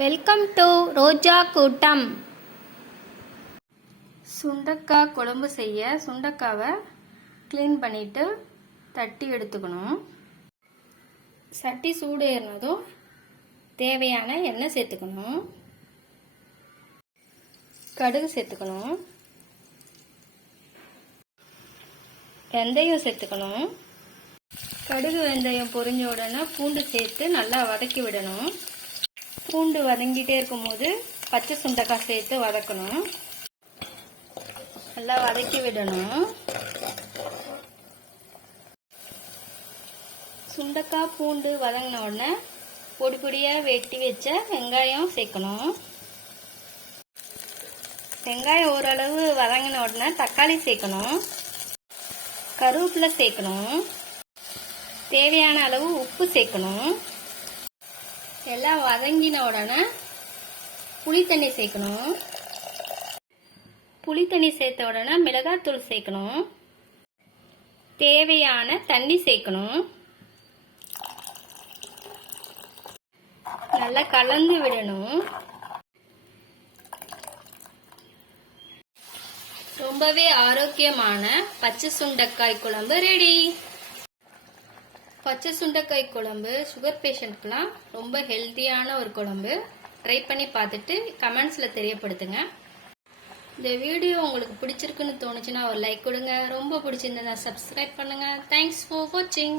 Welcome to ரோஜா கூட்டம். சுண்டக்காய் குழம்பு செய்ய சுண்டக்காவை க்ளீன் பண்ணிட்டு தட்டி எடுத்துக்கணும். சட்டி சூடு ஏறினதும் தேவையான எண்ணெய் சேர்த்துக்கணும். கடுகு சேர்த்துக்கணும். வெந்தயம் சேர்த்துக்கணும். கடுகு வெந்தயம் பொரிஞ்ச உடனே பூண்டு சேர்த்து நல்லா வதக்கி விடணும். பூண்டு வதங்கிட்டே இருக்கும்போது பச்சை சுண்டைக்காய் சேர்த்து வதக்கணும். நல்லா வதக்கி விடணும். சுண்டக்காய் பூண்டு வதங்கின உடனே பொடி பொடியாக வெட்டி வச்ச வெங்காயம் சேர்க்கணும். வெங்காயம் ஓரளவு வதங்கின உடனே தக்காளி சேர்க்கணும். கருவேப்பிலை சேர்க்கணும். தேவையான அளவு உப்பு சேர்க்கணும். எல்லாம் வதங்கின உடனே புளி தண்ணி சேர்க்கணும். புளி தண்ணி சேர்த்த உடனே மிளகாத்தூள் சேர்க்கணும். தேவையான தண்ணி சேர்க்கணும். நல்லா கலந்து விடணும். ரொம்பவே ஆரோக்கியமான பச்சை சுண்டைக்காய் குழம்பு ரெடி. பச்சை சுண்டைக்காய் குழம்பு சுகர் பேஷண்ட்க்குலாம் ரொம்ப ஹெல்த்தியான ஒரு குழம்பு. ட்ரை பண்ணி பார்த்துட்டு கமெண்ட்ஸில் தெரியப்படுத்துங்க. இந்த வீடியோ உங்களுக்கு பிடிச்சிருக்குன்னு தோணுச்சுன்னா ஒரு லைக் கொடுங்க. ரொம்ப பிடிச்சிருந்ததுன்னா சப்ஸ்கிரைப் பண்ணுங்கள் தேங்க்ஸ் ஃபார் வாட்சிங்